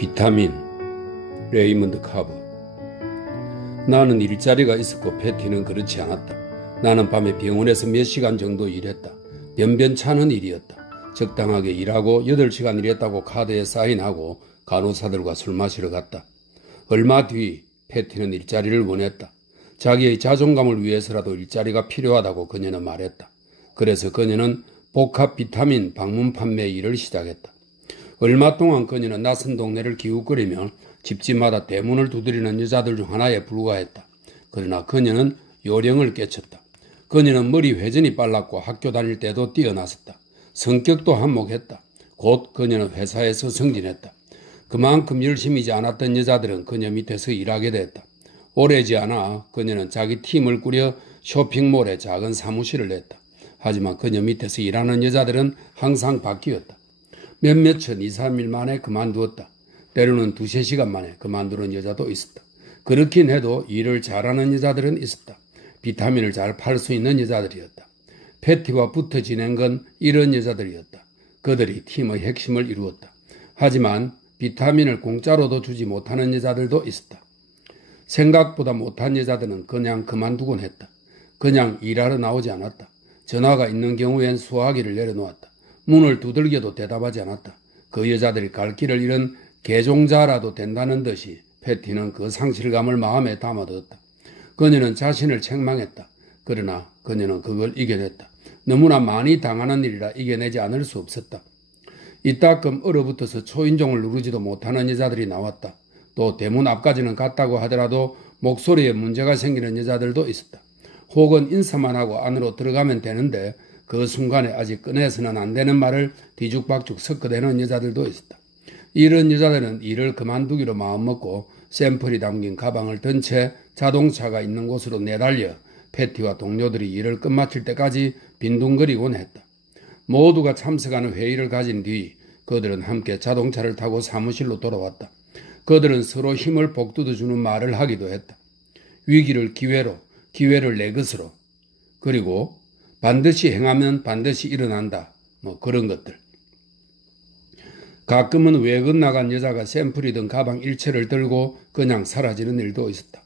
비타민, 레이먼드 카버. 나는 일자리가 있었고 패티는 그렇지 않았다. 나는 밤에 병원에서 몇 시간 정도 일했다. 변변찮은 일이었다. 적당하게 일하고 8시간 일했다고 카드에 사인하고 간호사들과 술 마시러 갔다. 얼마 뒤 패티는 일자리를 원했다. 자기의 자존감을 위해서라도 일자리가 필요하다고 그녀는 말했다. 그래서 그녀는 복합 비타민 방문 판매 일을 시작했다. 얼마 동안 그녀는 낯선 동네를 기웃거리며 집집마다 대문을 두드리는 여자들 중 하나에 불과했다. 그러나 그녀는 요령을 깨쳤다. 그녀는 머리 회전이 빨랐고 학교 다닐 때도 뛰어났었다. 성격도 한몫했다. 곧 그녀는 회사에서 승진했다. 그만큼 열심히지 않았던 여자들은 그녀 밑에서 일하게 됐다. 오래지 않아 그녀는 자기 팀을 꾸려 쇼핑몰에 작은 사무실을 냈다. 하지만 그녀 밑에서 일하는 여자들은 항상 바뀌었다. 몇몇은 2, 3일 만에 그만두었다. 때로는 2, 3시간 만에 그만두는 여자도 있었다. 그렇긴 해도 일을 잘하는 여자들은 있었다. 비타민을 잘 팔 수 있는 여자들이었다. 패티와 붙어 지낸 건 이런 여자들이었다. 그들이 팀의 핵심을 이루었다. 하지만 비타민을 공짜로도 주지 못하는 여자들도 있었다. 생각보다 못한 여자들은 그냥 그만두곤 했다. 그냥 일하러 나오지 않았다. 전화가 있는 경우엔 수화기를 내려놓았다. 문을 두들겨도 대답하지 않았다. 그 여자들이 갈 길을 잃은 개종자라도 된다는 듯이 패티는 그 상실감을 마음에 담아두었다. 그녀는 자신을 책망했다. 그러나 그녀는 그걸 이겨냈다. 너무나 많이 당하는 일이라 이겨내지 않을 수 없었다. 이따금 얼어붙어서 초인종을 누르지도 못하는 여자들이 나왔다. 또 대문 앞까지는 갔다고 하더라도 목소리에 문제가 생기는 여자들도 있었다. 혹은 인사만 하고 안으로 들어가면 되는데 그 순간에 아직 꺼내서는 안 되는 말을 뒤죽박죽 섞어대는 여자들도 있었다. 이런 여자들은 일을 그만두기로 마음먹고 샘플이 담긴 가방을 든 채 자동차가 있는 곳으로 내달려 패티와 동료들이 일을 끝마칠 때까지 빈둥거리곤 했다. 모두가 참석하는 회의를 가진 뒤 그들은 함께 자동차를 타고 사무실로 돌아왔다. 그들은 서로 힘을 복돋아주는 말을 하기도 했다. 위기를 기회로, 기회를 내 것으로, 그리고 반드시 행하면 반드시 일어난다. 그런 것들. 가끔은 외근 나간 여자가 샘플이 든 가방 일체를 들고 그냥 사라지는 일도 있었다.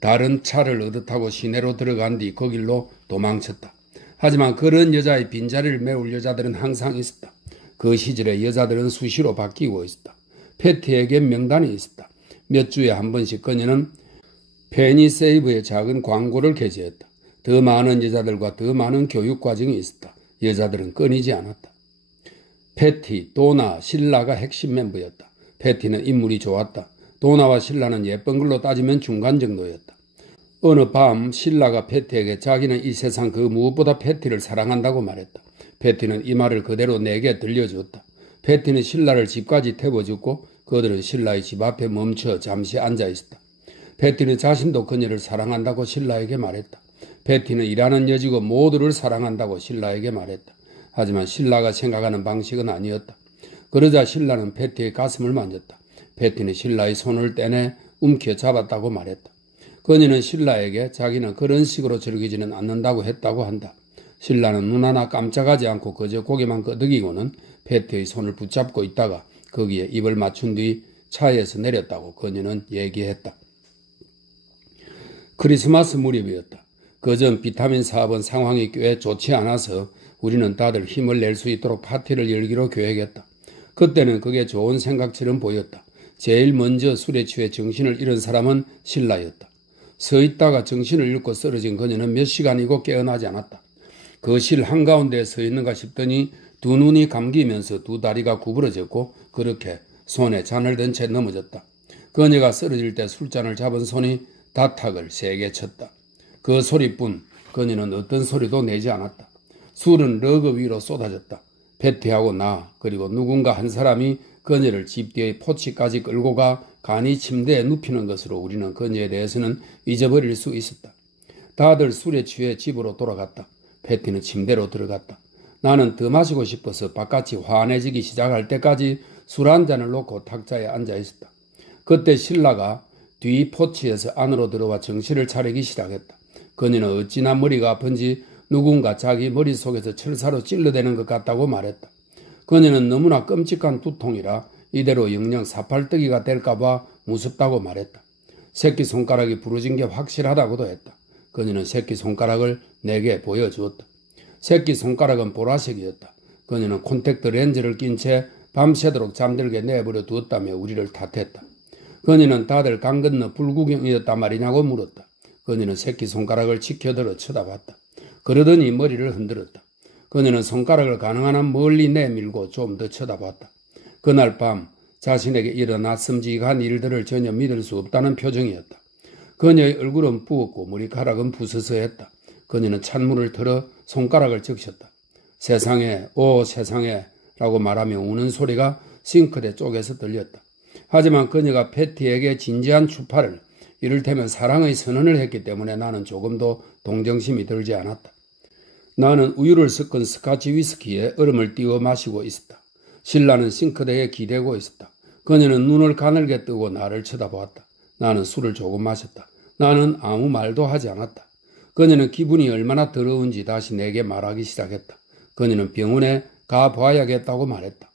다른 차를 얻어 타고 시내로 들어간 뒤 거길로 도망쳤다. 하지만 그런 여자의 빈자리를 메울 여자들은 항상 있었다. 그 시절에 여자들은 수시로 바뀌고 있었다. 패티에게 명단이 있었다. 몇 주에 한 번씩 그녀는 페니세이브의 작은 광고를 게재했다. 더 많은 여자들과 더 많은 교육 과정이 있었다. 여자들은 끊이지 않았다. 패티, 도나, 실라가 핵심 멤버였다. 패티는 인물이 좋았다. 도나와 실라는 예쁜 걸로 따지면 중간 정도였다. 어느 밤 실라가 패티에게 자기는 이 세상 그 무엇보다 패티를 사랑한다고 말했다. 패티는 이 말을 그대로 내게 들려주었다. 패티는 실라를 집까지 태워주고 그들은 실라의 집 앞에 멈춰 잠시 앉아 있었다. 패티는 자신도 그녀를 사랑한다고 실라에게 말했다. 패티는 일하는 여직원 모두를 사랑한다고 실라에게 말했다. 하지만 실라가 생각하는 방식은 아니었다. 그러자 실라는 패티의 가슴을 만졌다. 패티는 실라의 손을 떼내 움켜 잡았다고 말했다. 그녀는 실라에게 자기는 그런 식으로 즐기지는 않는다고 했다고 한다. 실라는 눈 하나 깜짝하지 않고 그저 고개만 끄덕이고는 패티의 손을 붙잡고 있다가 거기에 입을 맞춘 뒤 차에서 내렸다고 그녀는 얘기했다. 크리스마스 무렵이었다. 그전 비타민 사업은 상황이 꽤 좋지 않아서 우리는 다들 힘을 낼 수 있도록 파티를 열기로 계획했다. 그때는 그게 좋은 생각처럼 보였다. 제일 먼저 술에 취해 정신을 잃은 사람은 실라였다. 서 있다가 정신을 잃고 쓰러진 그녀는 몇 시간이고 깨어나지 않았다. 그 실 한가운데에 서 있는가 싶더니 두 눈이 감기면서 두 다리가 구부러졌고 그렇게 손에 잔을 든 채 넘어졌다. 그녀가 쓰러질 때 술잔을 잡은 손이 다탁을 세게 쳤다. 그 소리뿐 그녀는 어떤 소리도 내지 않았다. 술은 러그 위로 쏟아졌다. 패티하고 나 그리고 누군가 한 사람이 그녀를 집 뒤의 포치까지 끌고 가 간이 침대에 눕히는 것으로 우리는 그녀에 대해서는 잊어버릴 수 있었다. 다들 술에 취해 집으로 돌아갔다. 패티는 침대로 들어갔다. 나는 더 마시고 싶어서 바깥이 환해지기 시작할 때까지 술 한 잔을 놓고 탁자에 앉아 있었다. 그때 실라가 뒤 포치에서 안으로 들어와 정신을 차리기 시작했다. 그녀는 어찌나 머리가 아픈지 누군가 자기 머릿속에서 철사로 찔러대는 것 같다고 말했다. 그녀는 너무나 끔찍한 두통이라 이대로 영영 사팔뜨기가 될까봐 무섭다고 말했다. 새끼손가락이 부러진 게 확실하다고도 했다. 그녀는 새끼손가락을 내게 보여주었다. 새끼손가락은 보라색이었다. 그녀는 콘택트 렌즈를 낀 채 밤새도록 잠들게 내버려 두었다며 우리를 탓했다. 그녀는 다들 강 건너 불구경이었단 말이냐고 물었다. 그녀는 새끼손가락을 치켜들어 쳐다봤다. 그러더니 머리를 흔들었다. 그녀는 손가락을 가능한 한 멀리 내밀고 좀 더 쳐다봤다. 그날 밤 자신에게 일어났음직한 일들을 전혀 믿을 수 없다는 표정이었다. 그녀의 얼굴은 부었고 머리카락은 부스스했다. 그녀는 찬물을 틀어 손가락을 적셨다. 세상에, 오 세상에 라고 말하며 우는 소리가 싱크대 쪽에서 들렸다. 하지만 그녀가 패티에게 진지한 추파를, 이를테면 사랑의 선언을 했기 때문에 나는 조금도 동정심이 들지 않았다. 나는 우유를 섞은 스카치 위스키에 얼음을 띄워 마시고 있었다. 신라는 싱크대에 기대고 있었다. 그녀는 눈을 가늘게 뜨고 나를 쳐다보았다. 나는 술을 조금 마셨다. 나는 아무 말도 하지 않았다. 그녀는 기분이 얼마나 더러운지 다시 내게 말하기 시작했다. 그녀는 병원에 가봐야겠다고 말했다.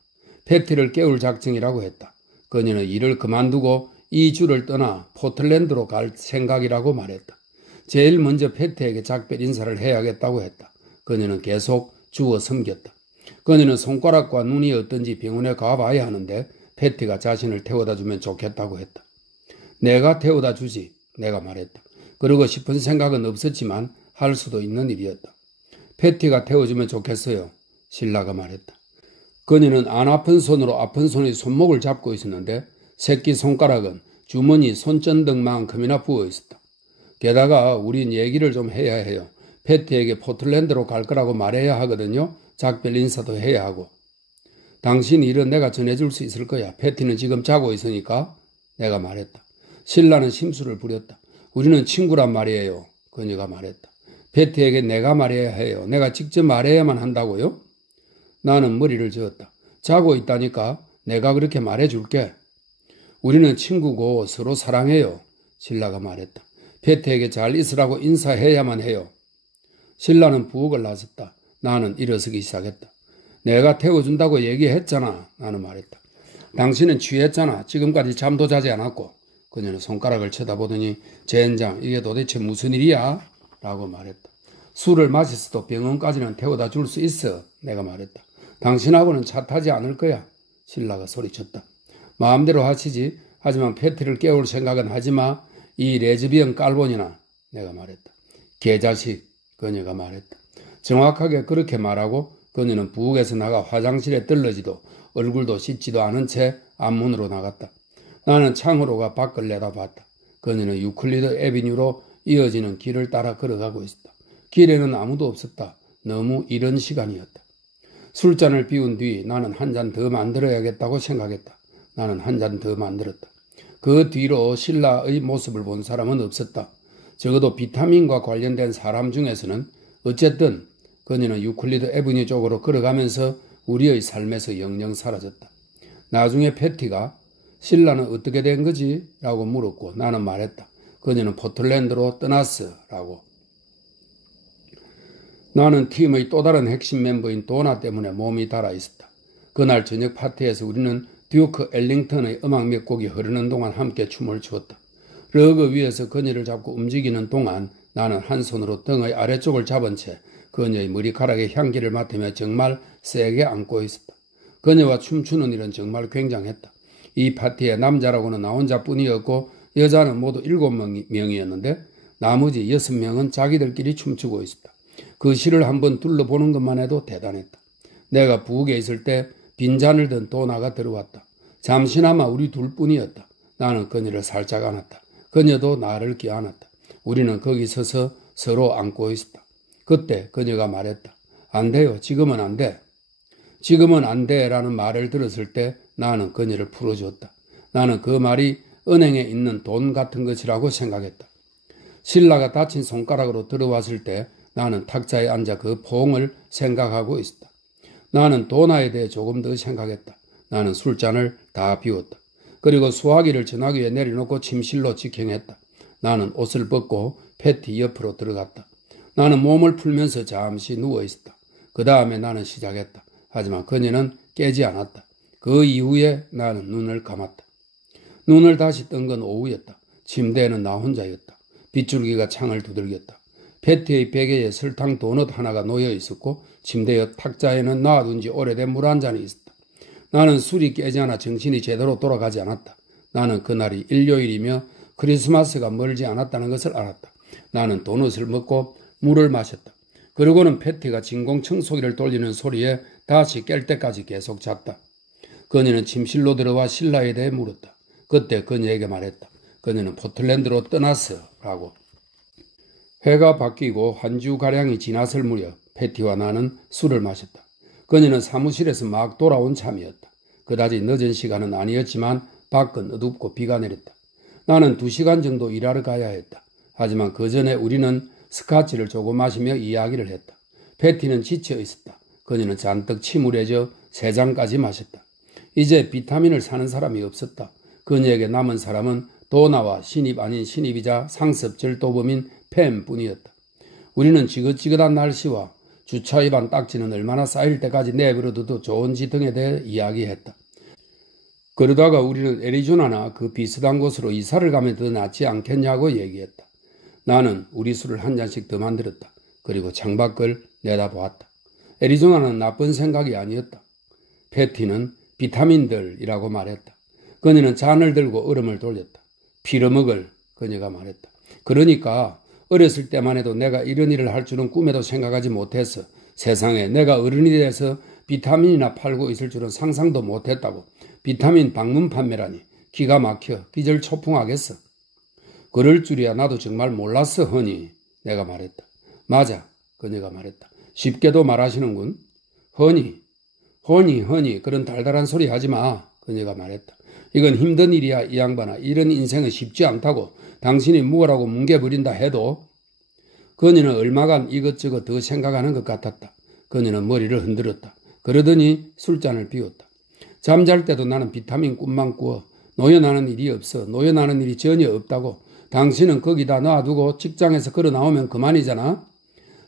패티를 깨울 작정이라고 했다. 그녀는 일을 그만두고 이 주를 떠나 포틀랜드로 갈 생각이라고 말했다. 제일 먼저 패티에게 작별 인사를 해야겠다고 했다. 그녀는 계속 주워 섬겼다. 그녀는 손가락과 눈이 어떤지 병원에 가봐야 하는데 패티가 자신을 태워다 주면 좋겠다고 했다. 내가 태워다 주지, 내가 말했다. 그러고 싶은 생각은 없었지만 할 수도 있는 일이었다. 패티가 태워주면 좋겠어요, 신라가 말했다. 그녀는 안 아픈 손으로 아픈 손의 손목을 잡고 있었는데 새끼손가락은 주머니 손전등만큼이나 부어 있었다. 게다가 우린 얘기를 좀 해야 해요. 패티에게 포틀랜드로 갈 거라고 말해야 하거든요. 작별 인사도 해야 하고. 당신 일은 내가 전해줄 수 있을 거야. 패티는 지금 자고 있으니까. 내가 말했다. 신라는 심술을 부렸다. 우리는 친구란 말이에요. 그녀가 말했다. 패티에게 내가 말해야 해요. 내가 직접 말해야만 한다고요? 나는 머리를 저었다. 자고 있다니까 내가 그렇게 말해줄게. 우리는 친구고 서로 사랑해요. 신라가 말했다. 패티에게 잘 있으라고 인사해야만 해요. 신라는 부엌을 나섰다. 나는 일어서기 시작했다. 내가 태워준다고 얘기했잖아. 나는 말했다. 당신은 취했잖아. 지금까지 잠도 자지 않았고. 그녀는 손가락을 쳐다보더니 젠장 이게 도대체 무슨 일이야? 라고 말했다. 술을 마셨어도 병원까지는 태워다 줄 수 있어. 내가 말했다. 당신하고는 차 타지 않을 거야. 신라가 소리쳤다. 마음대로 하시지. 하지만 패티를 깨울 생각은 하지마. 이 레즈비언 깔본이나. 내가 말했다. 개자식. 그녀가 말했다. 정확하게 그렇게 말하고 그녀는 부엌에서 나가 화장실에 들러지도 얼굴도 씻지도 않은 채 앞문으로 나갔다. 나는 창으로가 밖을 내다봤다. 그녀는 유클리드 애비뉴로 이어지는 길을 따라 걸어가고 있었다. 길에는 아무도 없었다. 너무 이른 시간이었다. 술잔을 비운 뒤 나는 한 잔 더 만들어야겠다고 생각했다. 나는 한 잔 더 만들었다. 그 뒤로 신라의 모습을 본 사람은 없었다. 적어도 비타민과 관련된 사람 중에서는. 어쨌든 그녀는 유클리드 애비뉴 쪽으로 걸어가면서 우리의 삶에서 영영 사라졌다. 나중에 패티가 신라는 어떻게 된 거지? 라고 물었고 나는 말했다. 그녀는 포틀랜드로 떠났어. 라고. 나는 팀의 또 다른 핵심 멤버인 도나 때문에 몸이 달아 있었다. 그날 저녁 파티에서 우리는 듀크 엘링턴의 음악 몇 곡이 흐르는 동안 함께 춤을 추었다. 러그 위에서 그녀를 잡고 움직이는 동안 나는 한 손으로 등의 아래쪽을 잡은 채 그녀의 머리카락의 향기를 맡으며 정말 세게 안고 있었다. 그녀와 춤추는 일은 정말 굉장했다. 이 파티에 남자라고는 나 혼자뿐이었고 여자는 모두 7명이었는데 나머지 6명은 자기들끼리 춤추고 있었다. 그 시를 한번 둘러보는 것만 해도 대단했다. 내가 부엌에 있을 때 빈잔을 든 도나가 들어왔다. 잠시나마 우리 둘뿐이었다. 나는 그녀를 살짝 안았다. 그녀도 나를 껴안았다. 우리는 거기 서서 서로 안고 있었다. 그때 그녀가 말했다. 안 돼요. 지금은 안 돼. 지금은 안 돼라는 말을 들었을 때 나는 그녀를 풀어줬다. 나는 그 말이 은행에 있는 돈 같은 것이라고 생각했다. 신라가 다친 손가락으로 들어왔을 때 나는 탁자에 앉아 그 포옹을 생각하고 있었다. 나는 도나에 대해 조금 더 생각했다. 나는 술잔을 다 비웠다. 그리고 수화기를 전화기에 내려놓고 침실로 직행했다. 나는 옷을 벗고 패티 옆으로 들어갔다. 나는 몸을 풀면서 잠시 누워있었다. 그 다음에 나는 시작했다. 하지만 그녀는 깨지 않았다. 그 이후에 나는 눈을 감았다. 눈을 다시 뜬 건 오후였다. 침대에는 나 혼자였다. 빗줄기가 창을 두들겼다. 패티의 베개에 설탕 도넛 하나가 놓여 있었고 침대 옆 탁자에는 놔둔 지 오래된 물 한 잔이 있었다. 나는 술이 깨지 않아 정신이 제대로 돌아가지 않았다. 나는 그날이 일요일이며 크리스마스가 멀지 않았다는 것을 알았다. 나는 도넛을 먹고 물을 마셨다. 그러고는 패티가 진공 청소기를 돌리는 소리에 다시 깰 때까지 계속 잤다. 그녀는 침실로 들어와 신라에 대해 물었다. 그때 그녀에게 말했다. 그녀는 포틀랜드로 떠났어 라고. 해가 바뀌고 한 주가량이 지났을 무렵 패티와 나는 술을 마셨다. 그녀는 사무실에서 막 돌아온 참이었다. 그다지 늦은 시간은 아니었지만 밖은 어둡고 비가 내렸다. 나는 2시간 정도 일하러 가야 했다. 하지만 그 전에 우리는 스카치를 조금 마시며 이야기를 했다. 패티는 지쳐 있었다. 그녀는 잔뜩 침울해져 3잔까지 마셨다. 이제 비타민을 사는 사람이 없었다. 그녀에게 남은 사람은 도나와 신입 아닌 신입이자 상습 절도범인 팸뿐이었다. 우리는 지긋지긋한 날씨와 주차 위반 딱지는 얼마나 쌓일 때까지 내버려둬도 좋은지 등에 대해 이야기했다. 그러다가 우리는 애리조나나 그 비슷한 곳으로 이사를 가면 더 낫지 않겠냐고 얘기했다. 나는 우리 술을 한 잔씩 더 만들었다. 그리고 창밖을 내다보았다. 애리조나는 나쁜 생각이 아니었다. 패티는 비타민들이라고 말했다. 그녀는 잔을 들고 얼음을 돌렸다. 피려먹을 그녀가 말했다. 그러니까 어렸을 때만 해도 내가 이런 일을 할 줄은 꿈에도 생각하지 못했어. 세상에 내가 어른이 돼서 비타민이나 팔고 있을 줄은 상상도 못했다고. 비타민 방문 판매라니 기가 막혀 기절초풍하겠어. 그럴 줄이야 나도 정말 몰랐어 허니. 내가 말했다. 맞아 그녀가 말했다. 쉽게도 말하시는군. 허니 그런 달달한 소리 하지마. 그녀가 말했다. 이건 힘든 일이야 이 양반아. 이런 인생은 쉽지 않다고. 당신이 뭐라고 뭉개버린다 해도. 그녀는 얼마간 이것저것 더 생각하는 것 같았다. 그녀는 머리를 흔들었다. 그러더니 술잔을 비웠다. 잠잘 때도 나는 비타민 꿈만 꾸어. 노여나는 일이 없어. 노여나는 일이 전혀 없다고. 당신은 거기다 놔두고 직장에서 걸어 나오면 그만이잖아.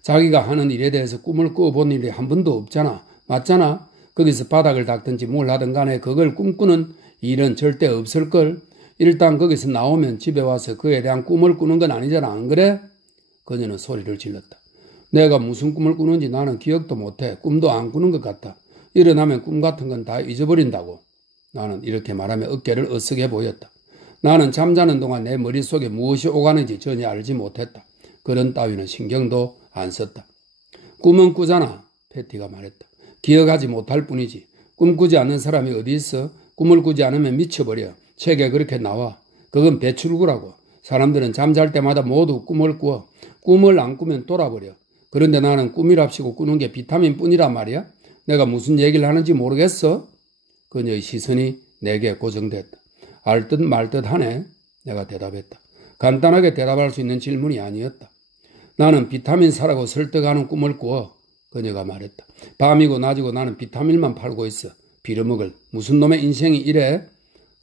자기가 하는 일에 대해서 꿈을 꾸어본 일이 한 번도 없잖아. 맞잖아. 거기서 바닥을 닦든지 뭘 하든 간에 그걸 꿈꾸는 일은 절대 없을걸. 일단 거기서 나오면 집에 와서 그에 대한 꿈을 꾸는 건 아니잖아. 안 그래? 그녀는 소리를 질렀다. 내가 무슨 꿈을 꾸는지 나는 기억도 못해. 꿈도 안 꾸는 것 같아. 일어나면 꿈 같은 건 다 잊어버린다고. 나는 이렇게 말하며 어깨를 으쓱해 보였다. 나는 잠자는 동안 내 머릿속에 무엇이 오가는지 전혀 알지 못했다. 그런 따위는 신경도 안 썼다. 꿈은 꾸잖아. 패티가 말했다. 기억하지 못할 뿐이지. 꿈 꾸지 않는 사람이 어디 있어? 꿈을 꾸지 않으면 미쳐버려. 책에 그렇게 나와. 그건 배출구라고. 사람들은 잠잘 때마다 모두 꿈을 꾸어. 꿈을 안 꾸면 돌아버려. 그런데 나는 꿈이랍시고 꾸는 게 비타민뿐이란 말이야. 내가 무슨 얘기를 하는지 모르겠어? 그녀의 시선이 내게 고정됐다. 알듯 말듯 하네. 내가 대답했다. 간단하게 대답할 수 있는 질문이 아니었다. 나는 비타민 사라고 설득하는 꿈을 꾸어. 그녀가 말했다. 밤이고 낮이고 나는 비타민만 팔고 있어. 빌어먹을 무슨 놈의 인생이 이래?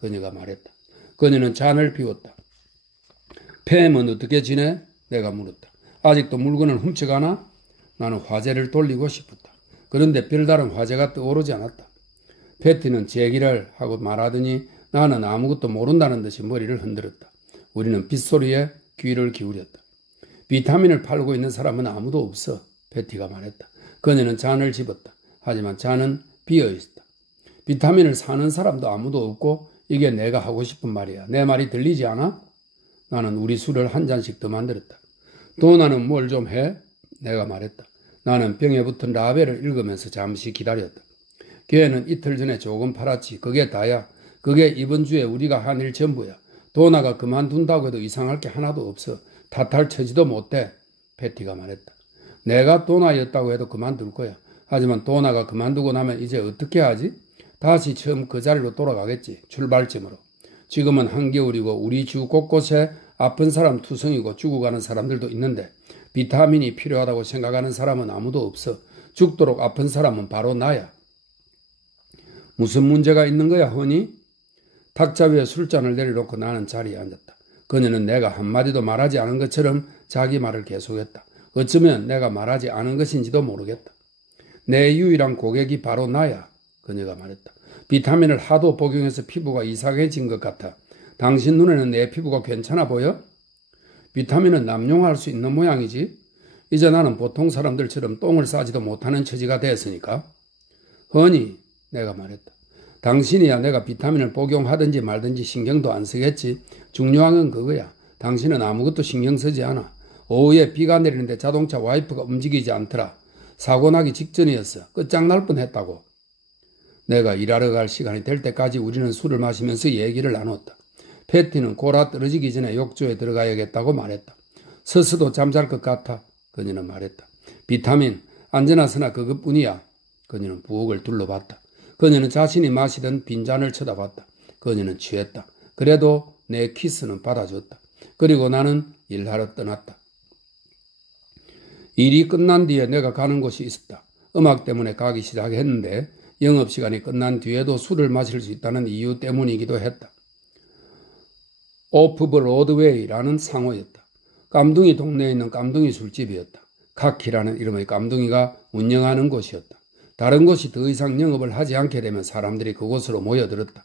그녀가 말했다. 그녀는 잔을 비웠다. 팸은 어떻게 지내? 내가 물었다. 아직도 물건을 훔쳐가나? 나는 화제를 돌리고 싶었다. 그런데 별다른 화제가 떠오르지 않았다. 패티는 제기를 하고 말하더니 나는 아무것도 모른다는 듯이 머리를 흔들었다. 우리는 빗소리에 귀를 기울였다. 비타민을 팔고 있는 사람은 아무도 없어. 패티가 말했다. 그녀는 잔을 집었다. 하지만 잔은 비어있었다. 비타민을 사는 사람도 아무도 없고 이게 내가 하고 싶은 말이야. 내 말이 들리지 않아? 나는 우리 술을 한 잔씩 더 만들었다. 도나는 뭘 좀 해? 내가 말했다. 나는 병에 붙은 라벨을 읽으면서 잠시 기다렸다. 걔는 이틀 전에 조금 팔았지. 그게 다야. 그게 이번 주에 우리가 한 일 전부야. 도나가 그만둔다고 해도 이상할 게 하나도 없어. 탓할 처지도 못해. 패티가 말했다. 내가 도나였다고 해도 그만둘 거야. 하지만 도나가 그만두고 나면 이제 어떻게 하지? 다시 처음 그 자리로 돌아가겠지. 출발점으로. 지금은 한겨울이고 우리 주 곳곳에 아픈 사람 투성이고 죽어가는 사람들도 있는데 비타민이 필요하다고 생각하는 사람은 아무도 없어. 죽도록 아픈 사람은 바로 나야. 무슨 문제가 있는 거야, 허니? 탁자 위에 술잔을 내려놓고 나는 자리에 앉았다. 그녀는 내가 한마디도 말하지 않은 것처럼 자기 말을 계속했다. 어쩌면 내가 말하지 않은 것인지도 모르겠다. 내 유일한 고객이 바로 나야. 그녀가 말했다. 비타민을 하도 복용해서 피부가 이상해진 것 같아. 당신 눈에는 내 피부가 괜찮아 보여? 비타민은 남용할 수 있는 모양이지. 이제 나는 보통 사람들처럼 똥을 싸지도 못하는 처지가 됐으니까. 허니, 내가 말했다. 당신이야 내가 비타민을 복용하든지 말든지 신경도 안 쓰겠지. 중요한 건 그거야. 당신은 아무것도 신경 쓰지 않아. 오후에 비가 내리는데 자동차 와이퍼가 움직이지 않더라. 사고 나기 직전이었어. 끝장날 뻔했다고. 내가 일하러 갈 시간이 될 때까지 우리는 술을 마시면서 얘기를 나눴다. 패티는 골아 떨어지기 전에 욕조에 들어가야겠다고 말했다. 서서도 잠잘 것 같아. 그녀는 말했다. 비타민, 안전하서나 그것뿐이야. 그녀는 부엌을 둘러봤다. 그녀는 자신이 마시던 빈잔을 쳐다봤다. 그녀는 취했다. 그래도 내 키스는 받아줬다. 그리고 나는 일하러 떠났다. 일이 끝난 뒤에 내가 가는 곳이 있었다. 음악 때문에 가기 시작했는데 영업시간이 끝난 뒤에도 술을 마실 수 있다는 이유 때문이기도 했다. 오프 브로드웨이라는 상호였다. 깜둥이 동네에 있는 깜둥이 술집이었다. 카키라는 이름의 깜둥이가 운영하는 곳이었다. 다른 곳이 더 이상 영업을 하지 않게 되면 사람들이 그곳으로 모여들었다.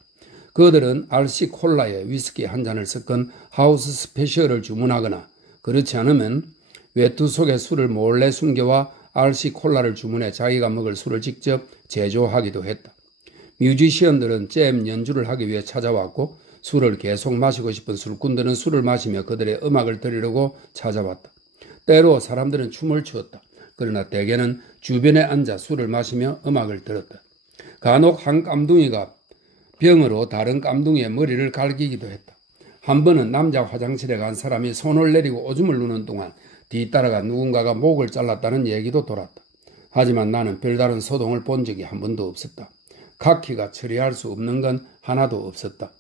그들은 RC 콜라에 위스키 한 잔을 섞은 하우스 스페셜을 주문하거나 그렇지 않으면 외투 속에 술을 몰래 숨겨와 RC 콜라를 주문해 자기가 먹을 술을 직접 제조하기도 했다. 뮤지션들은 잼 연주를 하기 위해 찾아왔고 술을 계속 마시고 싶은 술꾼들은 술을 마시며 그들의 음악을 들으려고 찾아왔다. 때로 사람들은 춤을 추었다. 그러나 대개는 주변에 앉아 술을 마시며 음악을 들었다. 간혹 한 깜둥이가 병으로 다른 깜둥이의 머리를 갈기기도 했다. 한 번은 남자 화장실에 간 사람이 손을 내리고 오줌을 누는 동안 뒤따라가 누군가가 목을 잘랐다는 얘기도 돌았다. 하지만 나는 별다른 소동을 본 적이 한 번도 없었다. 카키가 처리할 수 없는 건 하나도 없었다.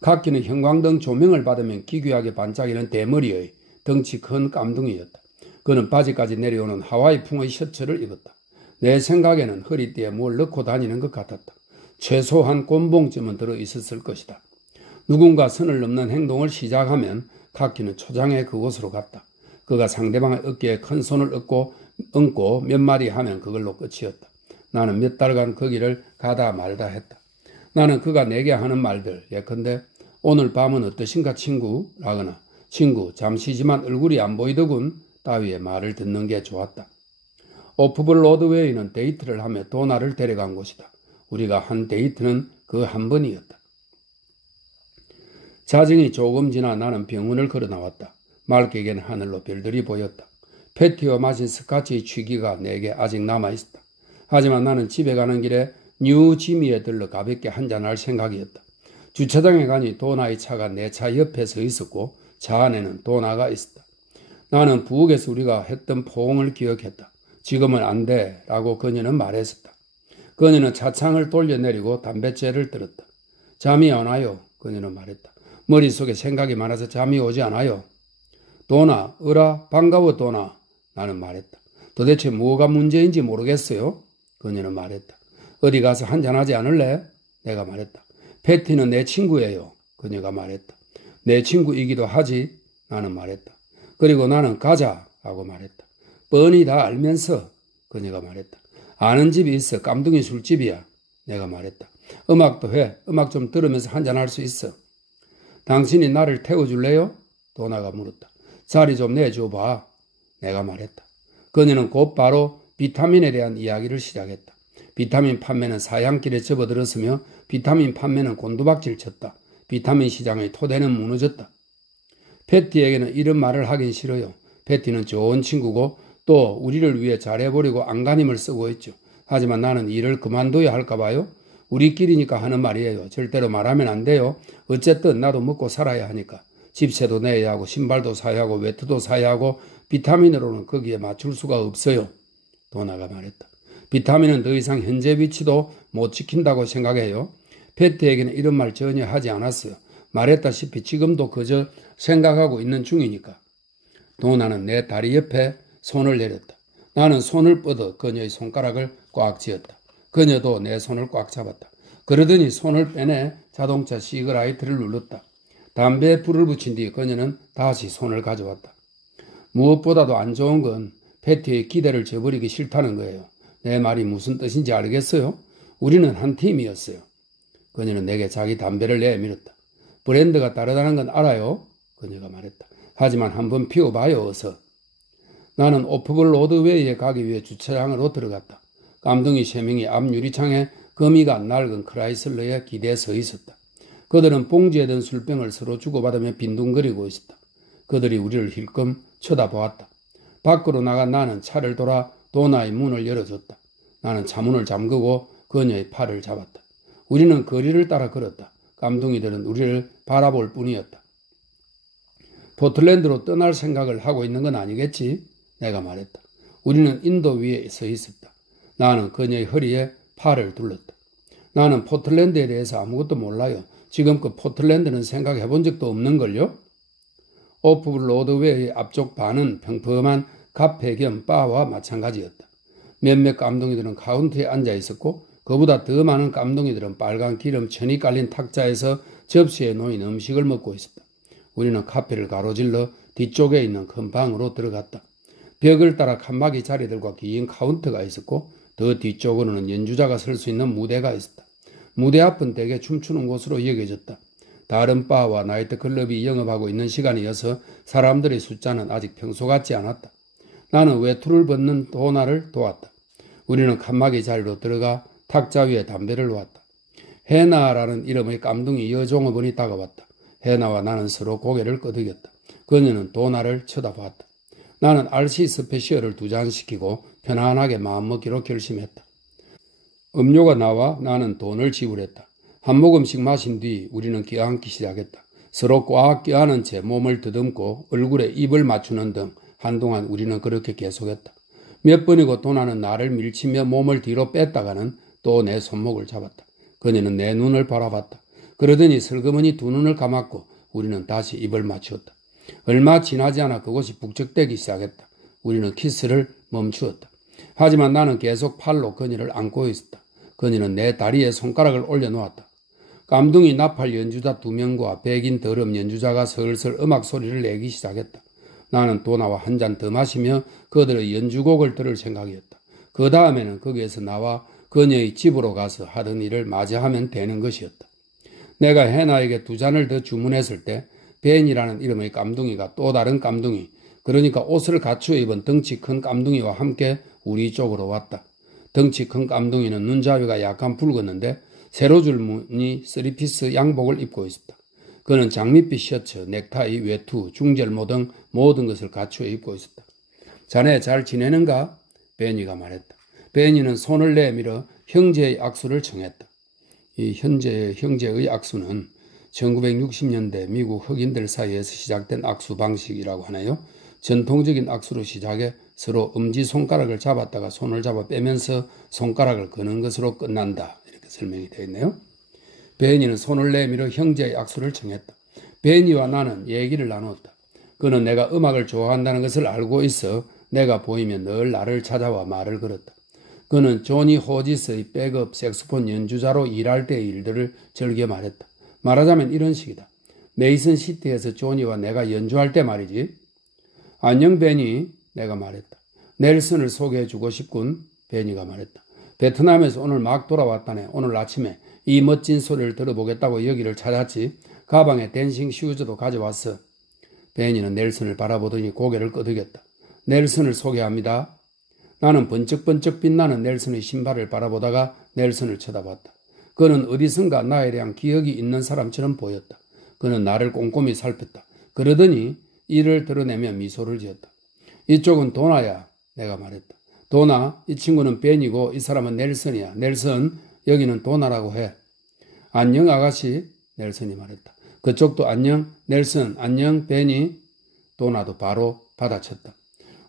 카키는 형광등 조명을 받으면 기괴하게 반짝이는 대머리의 덩치 큰 깜둥이였다. 그는 바지까지 내려오는 하와이풍의 셔츠를 입었다. 내 생각에는 허리띠에 뭘 넣고 다니는 것 같았다. 최소한 곤봉쯤은 들어있었을 것이다. 누군가 선을 넘는 행동을 시작하면 카키는 초장에 그곳으로 갔다. 그가 상대방의 어깨에 큰 손을 얹고 몇 마디 하면 그걸로 끝이었다. 나는 몇 달간 거기를 가다 말다 했다. 나는 그가 내게 하는 말들, 예컨대 오늘 밤은 어떠신가 친구? 라거나 친구 잠시지만 얼굴이 안 보이더군 따위의 말을 듣는 게 좋았다. 오프블로드웨이는 데이트를 하며 도나를 데려간 곳이다. 우리가 한 데이트는 그 한 번이었다. 자정이 조금 지나 나는 병원을 걸어 나왔다. 맑게 갠 하늘로 별들이 보였다. 패티와 마신 스카치 취기가 내게 아직 남아있었다. 하지만 나는 집에 가는 길에 뉴 지미에 들러 가볍게 한잔할 생각이었다. 주차장에 가니 도나의 차가 내 차 옆에 서 있었고 차 안에는 도나가 있었다. 나는 부엌에서 우리가 했던 포옹을 기억했다. 지금은 안 돼 라고 그녀는 말했었다. 그녀는 차창을 돌려내리고 담뱃재를 들었다. 잠이 안 와요. 그녀는 말했다. 머릿속에 생각이 많아서 잠이 오지 않아요. 도나, 으라, 반가워 도나. 나는 말했다. 도대체 뭐가 문제인지 모르겠어요. 그녀는 말했다. 어디 가서 한잔하지 않을래? 내가 말했다. 패티는 내 친구예요. 그녀가 말했다. 내 친구이기도 하지. 나는 말했다. 그리고 나는 가자 라고 말했다. 뻔히 다 알면서. 그녀가 말했다. 아는 집이 있어. 깜둥이 술집이야. 내가 말했다. 음악도 해. 음악 좀 들으면서 한잔할 수 있어. 당신이 나를 태워줄래요? 도나가 물었다. 자리 좀 내줘봐. 내가 말했다. 그녀는 곧바로 비타민에 대한 이야기를 시작했다. 비타민 판매는 사양길에 접어들었으며 비타민 판매는 곤두박질 쳤다. 비타민 시장의 토대는 무너졌다. 패티에게는 이런 말을 하긴 싫어요. 패티는 좋은 친구고 또 우리를 위해 잘해보려고 안간힘을 쓰고 있죠. 하지만 나는 일을 그만둬야 할까 봐요. 우리끼리니까 하는 말이에요. 절대로 말하면 안 돼요. 어쨌든 나도 먹고 살아야 하니까. 집세도 내야 하고 신발도 사야 하고 외투도 사야 하고 비타민으로는 거기에 맞출 수가 없어요. 도나가 말했다. 비타민은 더 이상 현재 위치도 못 지킨다고 생각해요. 패티에게는 이런 말 전혀 하지 않았어요. 말했다시피 지금도 그저 생각하고 있는 중이니까. 도나는 내 다리 옆에 손을 내렸다. 나는 손을 뻗어 그녀의 손가락을 꽉 쥐었다. 그녀도 내 손을 꽉 잡았다. 그러더니 손을 빼내 자동차 시그라이트를 눌렀다. 담배에 불을 붙인 뒤 그녀는 다시 손을 가져왔다. 무엇보다도 안 좋은 건 패티의 기대를 저버리기 싫다는 거예요. 내 말이 무슨 뜻인지 알겠어요? 우리는 한 팀이었어요. 그녀는 내게 자기 담배를 내밀었다. 브랜드가 다르다는 건 알아요? 그녀가 말했다. 하지만 한번 피워봐요, 어서. 나는 오프볼 로드웨이에 가기 위해 주차장으로 들어갔다. 깜둥이 3명이 앞 유리창에 거미가 낡은 크라이슬러에 기대에 서 있었다. 그들은 봉지에 든 술병을 서로 주고받으며 빈둥거리고 있었다. 그들이 우리를 힐끔 쳐다보았다. 밖으로 나간 나는 차를 돌아 도나의 문을 열어줬다. 나는 차문을 잠그고 그녀의 팔을 잡았다. 우리는 거리를 따라 걸었다. 깜둥이들은 우리를 바라볼 뿐이었다. 포틀랜드로 떠날 생각을 하고 있는 건 아니겠지? 내가 말했다. 우리는 인도 위에 서 있었다. 나는 그녀의 허리에 팔을 둘렀다. 나는 포틀랜드에 대해서 아무것도 몰라요. 지금껏 포틀랜드는 생각해 본 적도 없는걸요? 오프블 로드웨이의 앞쪽 반은 평범한 카페 겸 바와 마찬가지였다. 몇몇 깜둥이들은 카운터에 앉아 있었고 그보다 더 많은 깜둥이들은 빨간 기름천이 깔린 탁자에서 접시에 놓인 음식을 먹고 있었다. 우리는 카페를 가로질러 뒤쪽에 있는 큰 방으로 들어갔다. 벽을 따라 칸막이 자리들과 긴 카운터가 있었고 더 뒤쪽으로는 연주자가 설 수 있는 무대가 있었다. 무대 앞은 대개 춤추는 곳으로 여겨졌다. 다른 바와 나이트클럽이 영업하고 있는 시간이어서 사람들의 숫자는 아직 평소 같지 않았다. 나는 외투를 벗는 도나를 도왔다. 우리는 칸막이 자리로 들어가 탁자 위에 담배를 놓았다. 해나라는 이름의 깜둥이 여종업원이 다가왔다. 해나와 나는 서로 고개를 끄덕였다. 그녀는 도나를 쳐다보았다. 나는 RC 스페셜을 2잔 시키고 편안하게 마음먹기로 결심했다. 음료가 나와 나는 돈을 지불했다. 한 모금씩 마신 뒤 우리는 껴안기 시작했다. 서로 꽉 껴안은 채 몸을 더듬고 얼굴에 입을 맞추는 등 한동안 우리는 그렇게 계속했다. 몇 번이고 도나는 나를 밀치며 몸을 뒤로 뺐다가는 또 내 손목을 잡았다. 그녀는 내 눈을 바라봤다. 그러더니 슬그머니 2눈을 감았고 우리는 다시 입을 맞추었다. 얼마 지나지 않아 그곳이 북적대기 시작했다. 우리는 키스를 멈추었다. 하지만 나는 계속 팔로 그녀를 안고 있었다. 그녀는 내 다리에 손가락을 올려놓았다. 깜둥이 나팔 연주자 2명과 백인 더럼 연주자가 슬슬 음악 소리를 내기 시작했다. 나는 도나와 한 잔 더 마시며 그들의 연주곡을 들을 생각이었다. 그 다음에는 거기에서 나와 그녀의 집으로 가서 하던 일을 마저하면 되는 것이었다. 내가 해나에게 2잔을 더 주문했을 때 벤이라는 이름의 깜둥이가 또 다른 깜둥이, 그러니까 옷을 갖추어 입은 덩치 큰 깜둥이와 함께 우리 쪽으로 왔다. 덩치 큰 깜둥이는 눈자위가 약간 붉었는데 세로줄 무늬 3피스 양복을 입고 있었다. 그는 장밋빛 셔츠, 넥타이, 외투, 중절모 등 모든 것을 갖추어 입고 있었다. 자네 잘 지내는가? 베니가 말했다. 베니는 손을 내밀어 형제의 악수를 청했다. 이 형제의 악수는 1960년대 미국 흑인들 사이에서 시작된 악수 방식이라고 하네요. 전통적인 악수로 시작해 서로 엄지손가락을 잡았다가 손을 잡아 빼면서 손가락을 거는 것으로 끝난다. 이렇게 설명이 되어 있네요. 베니는 손을 내밀어 형제의 악수를 청했다. 베니와 나는 얘기를 나눴다. 그는 내가 음악을 좋아한다는 것을 알고 있어 내가 보이면 늘 나를 찾아와 말을 걸었다. 그는 조니 호지스의 백업 색소폰 연주자로 일할 때의 일들을 즐겨 말했다. 말하자면 이런 식이다. 메이슨 시티에서 조니와 내가 연주할 때 말이지. 안녕 베니, 내가 말했다. 넬슨을 소개해주고 싶군, 베니가 말했다. 베트남에서 오늘 막 돌아왔다네. 오늘 아침에 이 멋진 소리를 들어보겠다고 여기를 찾았지. 가방에 댄싱 슈즈도 가져왔어. 베니는 넬슨을 바라보더니 고개를 끄덕였다. 넬슨을 소개합니다. 나는 번쩍번쩍 빛나는 넬슨의 신발을 바라보다가 넬슨을 쳐다봤다. 그는 어디선가 나에 대한 기억이 있는 사람처럼 보였다. 그는 나를 꼼꼼히 살폈다. 그러더니 이를 드러내며 미소를 지었다. 이쪽은 도나야, 내가 말했다. 도나, 이 친구는 벤이고 이 사람은 넬슨이야. 넬슨, 여기는 도나라고 해. 안녕 아가씨, 넬슨이 말했다. 그쪽도 안녕, 넬슨, 안녕, 벤이. 도나도 바로 받아쳤다.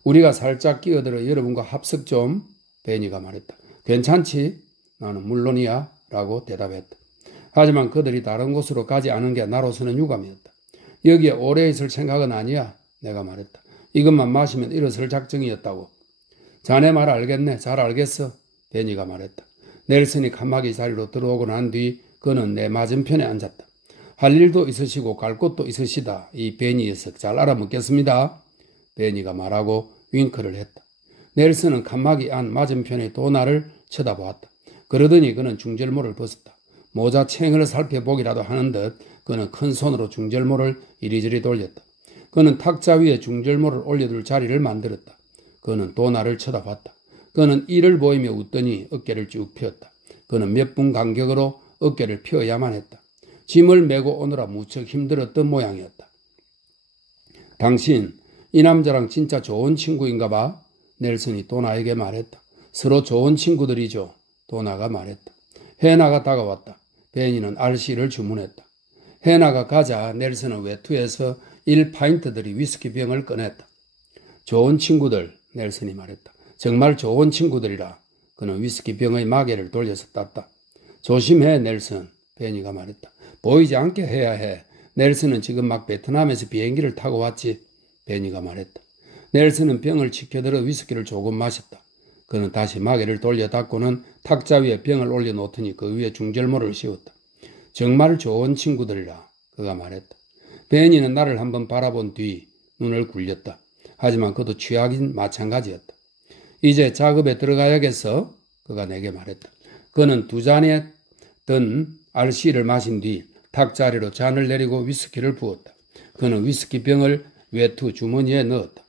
우리가 살짝 끼어들어 여러분과 합석 좀, 베니가 말했다. 괜찮지? 나는 물론이야 라고 대답했다. 하지만 그들이 다른 곳으로 가지 않은 게 나로서는 유감이었다. 여기에 오래 있을 생각은 아니야, 내가 말했다. 이것만 마시면 일어설 작정이었다고. 자네 말 알겠네, 잘 알겠어, 베니가 말했다. 넬슨이 칸막이 자리로 들어오고 난 뒤 그는 내 맞은편에 앉았다. 할 일도 있으시고 갈 곳도 있으시다. 이 베니 녀석 잘 알아먹겠습니다. 베니가 말하고 윙크를 했다. 넬슨은 칸막이 안 맞은편의 도나를 쳐다보았다. 그러더니 그는 중절모를 벗었다. 모자 챙을 살펴보기라도 하는 듯 그는 큰 손으로 중절모를 이리저리 돌렸다. 그는 탁자 위에 중절모를 올려둘 자리를 만들었다. 그는 또 나를 쳐다봤다. 그는 이를 보이며 웃더니 어깨를 쭉 펴었다. 그는 몇 분 간격으로 어깨를 펴야만 했다. 짐을 메고 오느라 무척 힘들었던 모양이었다. 당신, 이 남자랑 진짜 좋은 친구인가 봐? 넬슨이 도나에게 말했다. 서로 좋은 친구들이죠. 도나가 말했다. 해나가 다가왔다. 베니는 RC를 주문했다. 해나가 가자 넬슨은 외투에서 1파인트들이 위스키 병을 꺼냈다. 좋은 친구들, 넬슨이 말했다. 정말 좋은 친구들이라. 그는 위스키 병의 마개를 돌려서 땄다. 조심해 넬슨, 베니가 말했다. 보이지 않게 해야 해. 넬슨은 지금 막 베트남에서 비행기를 타고 왔지. 베니가 말했다. 넬슨은 병을 치켜들어 위스키를 조금 마셨다. 그는 다시 마개를 돌려 닫고는 탁자 위에 병을 올려놓더니 그 위에 중절모를 씌웠다. 정말 좋은 친구들이라 그가 말했다. 베니는 나를 한번 바라본 뒤 눈을 굴렸다. 하지만 그도 취하긴 마찬가지였다. 이제 작업에 들어가야겠어? 그가 내게 말했다. 그는 두 잔에 든 RC를 마신 뒤 탁자리로 잔을 내리고 위스키를 부었다. 그는 위스키 병을 외투 주머니에 넣었다.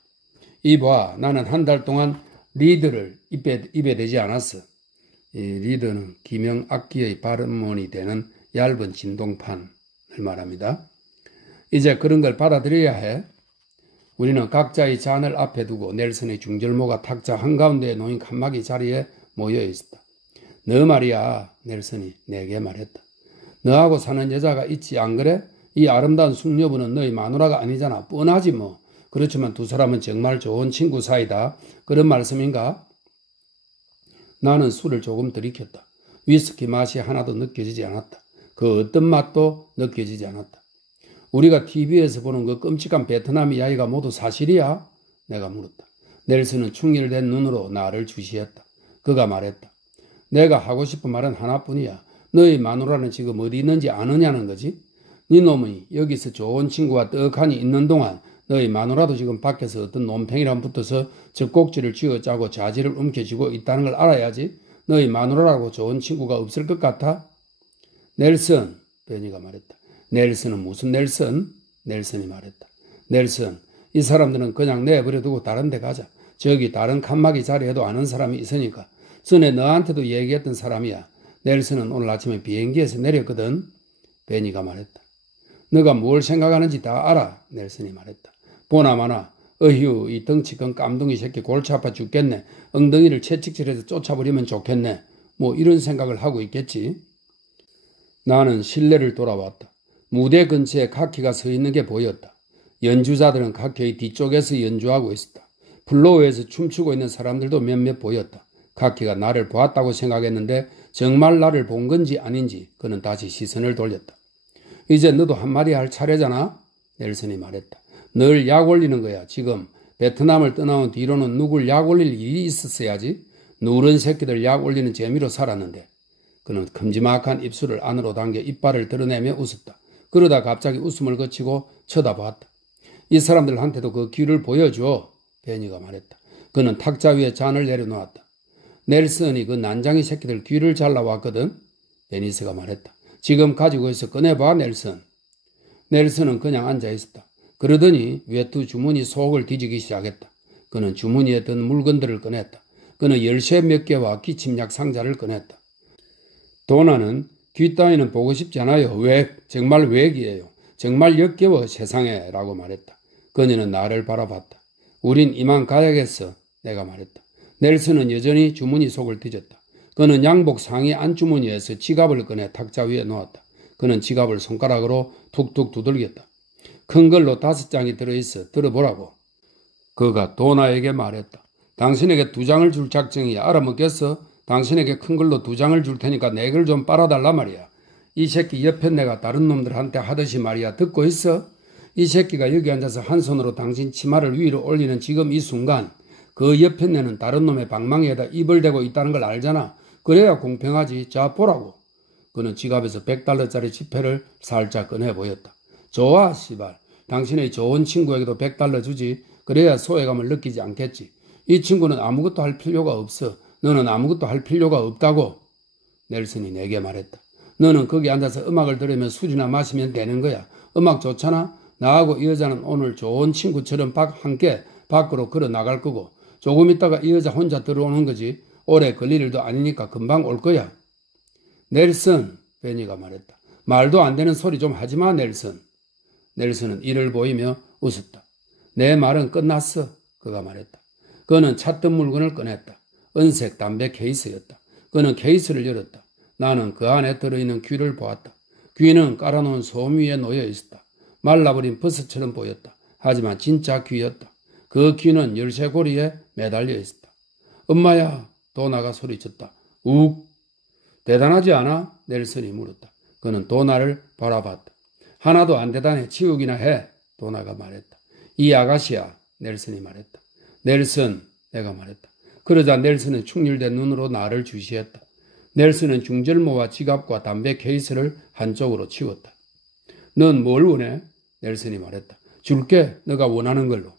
이봐, 나는 한 달 동안 리드를 입에 대지 않았어. 이 리드는 기명 악기의 발음원이 되는 얇은 진동판을 말합니다. 이제 그런 걸 받아들여야 해. 우리는 각자의 잔을 앞에 두고 넬슨의 중절모가 탁자 한가운데에 놓인 칸막이 자리에 모여 있었다. 너 말이야, 넬슨이 내게 말했다. 너하고 사는 여자가 있지 안 그래? 이 아름다운 숙녀부는 너희 마누라가 아니잖아. 뻔하지 뭐. 그렇지만 두 사람은 정말 좋은 친구 사이다. 그런 말씀인가? 나는 술을 조금 들이켰다. 위스키 맛이 하나도 느껴지지 않았다. 그 어떤 맛도 느껴지지 않았다. 우리가 TV에서 보는 그 끔찍한 베트남 이야기가 모두 사실이야? 내가 물었다. 넬슨은 충혈된 눈으로 나를 주시했다. 그가 말했다. 내가 하고 싶은 말은 하나뿐이야. 너희 마누라는 지금 어디 있는지 아느냐는 거지? 네 놈이 여기서 좋은 친구와 떡하니 있는 동안 너희 마누라도 지금 밖에서 어떤 놈팽이랑 붙어서 젖꼭지를 쥐어짜고 자지를 움켜쥐고 있다는 걸 알아야지. 너희 마누라라고 좋은 친구가 없을 것 같아? 넬슨, 베니가 말했다. 넬슨은 무슨 넬슨? 넬슨이 말했다. 넬슨, 이 사람들은 그냥 내버려두고 다른 데 가자. 저기 다른 칸막이 자리에도 아는 사람이 있으니까. 전에 너한테도 얘기했던 사람이야. 넬슨은 오늘 아침에 비행기에서 내렸거든. 베니가 말했다. 너가 뭘 생각하는지 다 알아. 넬슨이 말했다. 보나마나 어휴 이 덩치 큰 깜둥이 새끼 골치 아파 죽겠네. 엉덩이를 채찍질해서 쫓아버리면 좋겠네. 뭐 이런 생각을 하고 있겠지. 나는 실내를 돌아왔다. 무대 근처에 카키가 서 있는 게 보였다. 연주자들은 카키의 뒤쪽에서 연주하고 있었다. 플로어에서 춤추고 있는 사람들도 몇몇 보였다. 카키가 나를 보았다고 생각했는데 정말 나를 본 건지 아닌지 그는 다시 시선을 돌렸다. 이제 너도 한마디 할 차례잖아? 넬슨이 말했다. 늘 약 올리는 거야. 지금 베트남을 떠나온 뒤로는 누굴 약 올릴 일이 있었어야지. 누런 새끼들 약 올리는 재미로 살았는데. 그는 큼지막한 입술을 안으로 당겨 이빨을 드러내며 웃었다. 그러다 갑자기 웃음을 거치고 쳐다봤다. 이 사람들한테도 그 귀를 보여줘. 베니가 말했다. 그는 탁자 위에 잔을 내려놓았다. 넬슨이 그 난장이 새끼들 귀를 잘라왔거든. 베니스가 말했다. 지금 가지고 있어 꺼내봐 넬슨. 넬슨은 그냥 앉아있었다. 그러더니 외투 주머니 속을 뒤지기 시작했다. 그는 주머니에 든 물건들을 꺼냈다. 그는 열쇠 몇 개와 기침약 상자를 꺼냈다. 도나는 귀 따위는 보고 싶지 않아요. 정말 외기예요. 정말 역겨워 세상에 라고 말했다. 그녀는 나를 바라봤다. 우린 이만 가야겠어. 내가 말했다. 넬슨은 여전히 주머니 속을 뒤졌다. 그는 양복 상의 안주머니에서 지갑을 꺼내 탁자 위에 놓았다. 그는 지갑을 손가락으로 툭툭 두들겼다. 큰 걸로 5장이 들어있어. 들어보라고. 그가 도나에게 말했다. 당신에게 2장을 줄 작정이야. 알아먹겠어? 당신에게 큰 걸로 2장을 줄 테니까 내 걸 좀 빨아달라 말이야. 이 새끼 옆에 내가 다른 놈들한테 하듯이 말이야. 듣고 있어? 이 새끼가 여기 앉아서 한 손으로 당신 치마를 위로 올리는 지금 이 순간 그 옆에 내는 다른 놈의 방망이에다 입을 대고 있다는 걸 알잖아. 그래야 공평하지. 자 보라고. 그는 지갑에서 $100짜리 지폐를 살짝 꺼내 보였다. 좋아 씨발. 당신의 좋은 친구에게도 $100 주지. 그래야 소외감을 느끼지 않겠지. 이 친구는 아무것도 할 필요가 없어. 너는 아무것도 할 필요가 없다고. 넬슨이 내게 말했다. 너는 거기 앉아서 음악을 들으며 술이나 마시면 되는 거야. 음악 좋잖아? 나하고 이 여자는 오늘 좋은 친구처럼 함께 밖으로 걸어 나갈 거고 조금 있다가 이 여자 혼자 들어오는 거지. 오래 걸릴 일도 아니니까 금방 올 거야. 넬슨, 베니가 말했다. 말도 안 되는 소리 좀 하지 마, 넬슨. 넬슨은 이를 보이며 웃었다. 내 말은 끝났어, 그가 말했다. 그는 찾던 물건을 꺼냈다. 은색 담배 케이스였다. 그는 케이스를 열었다. 나는 그 안에 들어있는 귀를 보았다. 귀는 깔아놓은 솜 위에 놓여 있었다. 말라버린 버섯처럼 보였다. 하지만 진짜 귀였다. 그 귀는 열쇠고리에 매달려 있었다. 엄마야, 도나가 소리쳤다. 욱. 대단하지 않아? 넬슨이 물었다. 그는 도나를 바라봤다. 하나도 안 대단해. 치우기나 해. 도나가 말했다. 이 아가씨야. 넬슨이 말했다. 넬슨, 내가 말했다. 그러자 넬슨은 충혈된 눈으로 나를 주시했다. 넬슨은 중절모와 지갑과 담배 케이스를 한쪽으로 치웠다. 넌 뭘 원해? 넬슨이 말했다. 줄게. 너가 원하는 걸로.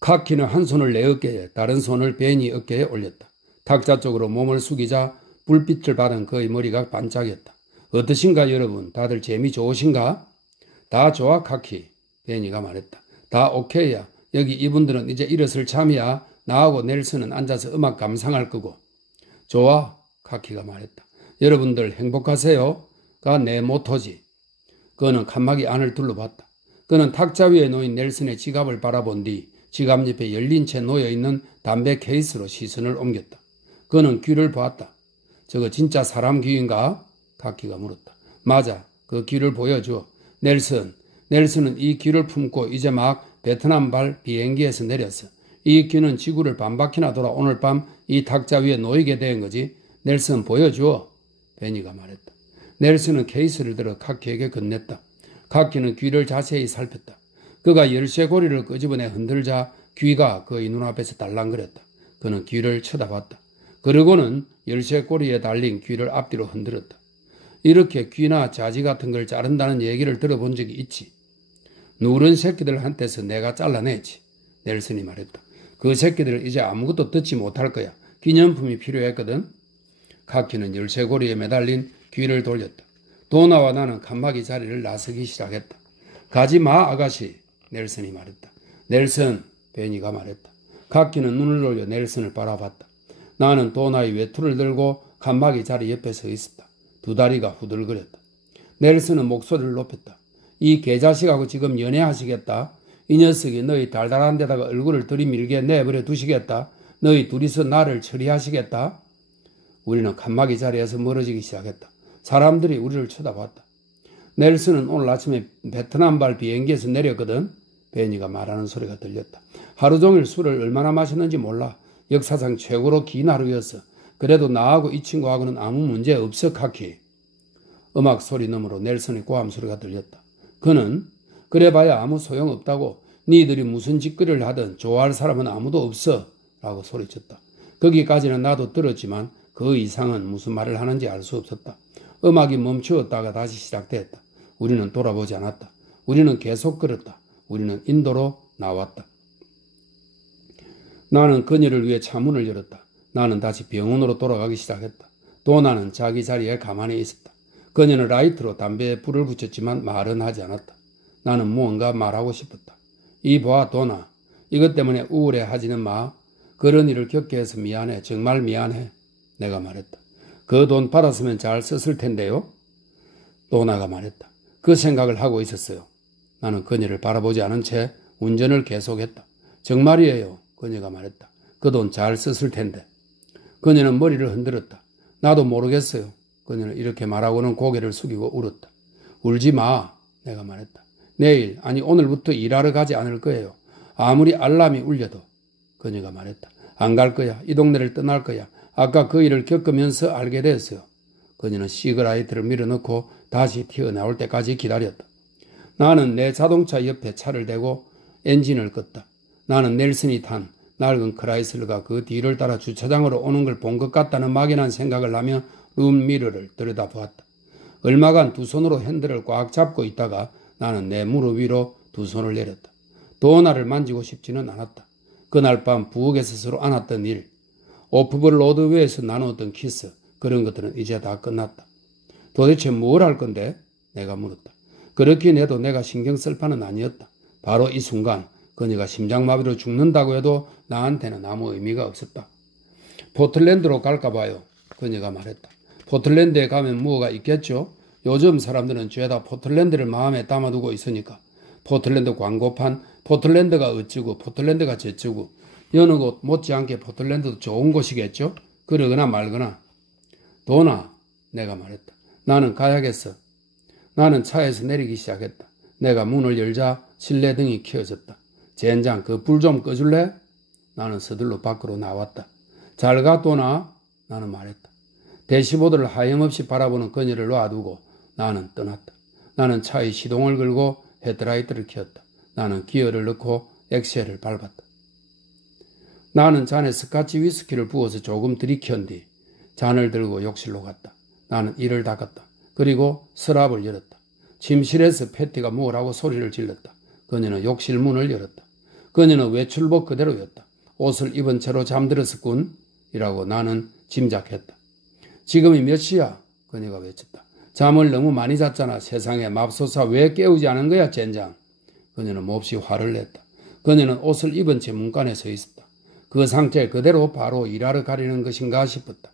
카키는 한 손을 내 어깨에 다른 손을 베니 어깨에 올렸다. 탁자 쪽으로 몸을 숙이자 불빛을 받은 그의 머리가 반짝였다. 어떠신가 여러분? 다들 재미 좋으신가? 다 좋아 카키. 베니가 말했다. 다 오케이야. 여기 이분들은 이제 일어설 참이야. 나하고 넬슨은 앉아서 음악 감상할 거고. 좋아. 카키가 말했다. 여러분들 행복하세요가 내 모토지. 그는 칸막이 안을 둘러봤다. 그는 탁자 위에 놓인 넬슨의 지갑을 바라본 뒤 지갑 옆에 열린 채 놓여있는 담배 케이스로 시선을 옮겼다. 그는 귀를 보았다. 저거 진짜 사람 귀인가? 카키가 물었다. 맞아. 그 귀를 보여줘. 넬슨은 이 귀를 품고 이제 막 베트남발 비행기에서 내렸어. 이 귀는 지구를 반바퀴나 돌아 오늘 밤 이 탁자 위에 놓이게 된 거지. 넬슨 보여줘. 베니가 말했다. 넬슨은 케이스를 들어 카키에게 건넸다. 카키는 귀를 자세히 살폈다. 그가 열쇠고리를 끄집어내 흔들자 귀가 그의 눈앞에서 달랑거렸다. 그는 귀를 쳐다봤다. 그러고는 열쇠고리에 달린 귀를 앞뒤로 흔들었다. 이렇게 귀나 자지 같은 걸 자른다는 얘기를 들어본 적이 있지. 누른 새끼들한테서 내가 잘라내지. 넬슨이 말했다. 그 새끼들은 이제 아무것도 듣지 못할 거야. 기념품이 필요했거든. 카키는 열쇠고리에 매달린 귀를 돌렸다. 도나와 나는 칸막이 자리를 나서기 시작했다. 가지마 아가씨. 넬슨이 말했다. 넬슨, 베니가 말했다. 카키는 눈을 올려 넬슨을 바라봤다. 나는 도나의 외투를 들고 칸막이 자리 옆에 서 있었다. 두 다리가 후들거렸다. 넬슨은 목소리를 높였다. 이 개자식하고 지금 연애하시겠다. 이 녀석이 너희 달달한 데다가 얼굴을 들이밀게 내버려 두시겠다. 너희 둘이서 나를 처리하시겠다. 우리는 칸막이 자리에서 멀어지기 시작했다. 사람들이 우리를 쳐다봤다. 넬슨은 오늘 아침에 베트남발 비행기에서 내렸거든. 베니가 말하는 소리가 들렸다. 하루 종일 술을 얼마나 마셨는지 몰라. 역사상 최고로 긴 하루였어. 그래도 나하고 이 친구하고는 아무 문제 없어 카키. 음악 소리 너머로 넬슨의 고함 소리가 들렸다. 그는 그래봐야 아무 소용없다고. 니들이 무슨 짓거리를 하든 좋아할 사람은 아무도 없어 라고 소리쳤다. 거기까지는 나도 들었지만 그 이상은 무슨 말을 하는지 알 수 없었다. 음악이 멈추었다가 다시 시작됐다. 우리는 돌아보지 않았다. 우리는 계속 걸었다. 우리는 인도로 나왔다. 나는 그녀를 위해 차문을 열었다. 나는 다시 병원으로 돌아가기 시작했다. 도나는 자기 자리에 가만히 있었다. 그녀는 라이트로 담배에 불을 붙였지만 말은 하지 않았다. 나는 무언가 말하고 싶었다. 이봐 도나, 이것 때문에 우울해하지는 마. 그런 일을 겪게 해서 미안해. 정말 미안해. 내가 말했다. 그 돈 받았으면 잘 썼을 텐데요. 도나가 말했다. 그 생각을 하고 있었어요. 나는 그녀를 바라보지 않은 채 운전을 계속했다. 정말이에요. 그녀가 말했다. 그 돈 잘 썼을 텐데. 그녀는 머리를 흔들었다. 나도 모르겠어요. 그녀는 이렇게 말하고는 고개를 숙이고 울었다. 울지 마. 내가 말했다. 내일, 아니 오늘부터 일하러 가지 않을 거예요. 아무리 알람이 울려도. 그녀가 말했다. 안 갈 거야. 이 동네를 떠날 거야. 아까 그 일을 겪으면서 알게 됐어요. 그녀는 시그라이트를 밀어넣고 다시 튀어나올 때까지 기다렸다. 나는 내 자동차 옆에 차를 대고 엔진을 껐다. 나는 넬슨이 탄 낡은 크라이슬러가 그 뒤를 따라 주차장으로 오는 걸 본 것 같다는 막연한 생각을 하며 룸미러를 들여다보았다. 얼마간 두 손으로 핸들을 꽉 잡고 있다가 나는 내 무릎 위로 두 손을 내렸다. 도나를 만지고 싶지는 않았다. 그날 밤 부엌에서 서로 안았던 일, 오프볼 로드웨이에서 나누었던 키스, 그런 것들은 이제 다 끝났다. 도대체 뭘 할 건데? 내가 물었다. 그렇긴 해도 내가 신경 쓸 판은 아니었다. 바로 이 순간 그녀가 심장마비로 죽는다고 해도 나한테는 아무 의미가 없었다. 포틀랜드로 갈까 봐요. 그녀가 말했다. 포틀랜드에 가면 뭐가 있겠죠? 요즘 사람들은 죄다 포틀랜드를 마음에 담아두고 있으니까. 포틀랜드 광고판, 포틀랜드가 어쩌고 포틀랜드가 저쩌고 여느 곳 못지않게 포틀랜드도 좋은 곳이겠죠? 그러거나 말거나. 도나, 내가 말했다. 나는 가야겠어. 나는 차에서 내리기 시작했다. 내가 문을 열자 실내등이 켜졌다. 젠장, 그 불 좀 꺼줄래? 나는 서둘러 밖으로 나왔다. 잘 가, 도나? 나는 말했다. 대시보드를 하염없이 바라보는 그녀를 놔두고 나는 떠났다. 나는 차의 시동을 걸고 헤드라이트를 켰다. 나는 기어를 넣고 엑셀을 밟았다. 나는 잔에 스카치 위스키를 부어서 조금 들이켠 뒤 잔을 들고 욕실로 갔다. 나는 이를 닦았다. 그리고 서랍을 열었다. 침실에서 패티가 뭐라고 소리를 질렀다. 그녀는 욕실 문을 열었다. 그녀는 외출복 그대로였다. 옷을 입은 채로 잠들었었군 이라고 나는 짐작했다. 지금이 몇 시야? 그녀가 외쳤다. 잠을 너무 많이 잤잖아. 세상에 맙소사 왜 깨우지 않은 거야 젠장. 그녀는 몹시 화를 냈다. 그녀는 옷을 입은 채 문간에 서 있었다. 그 상태 그대로 바로 일하러 가려는 것인가 싶었다.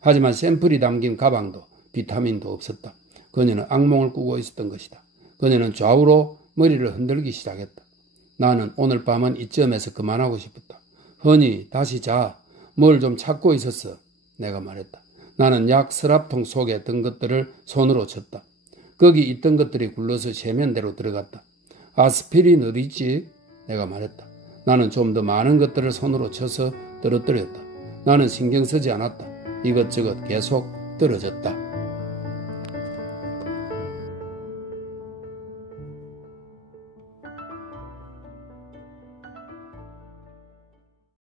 하지만 샘플이 담긴 가방도 비타민도 없었다. 그녀는 악몽을 꾸고 있었던 것이다. 그녀는 좌우로 머리를 흔들기 시작했다. 나는 오늘 밤은 이쯤에서 그만하고 싶었다. 허니 다시 자. 뭘 좀 찾고 있었어. 내가 말했다. 나는 약 서랍통 속에 든 것들을 손으로 쳤다. 거기 있던 것들이 굴러서 세면대로 들어갔다. 아스피린 어디 있지? 내가 말했다. 나는 좀 더 많은 것들을 손으로 쳐서 떨어뜨렸다. 나는 신경 쓰지 않았다. 이것저것 계속 떨어졌다.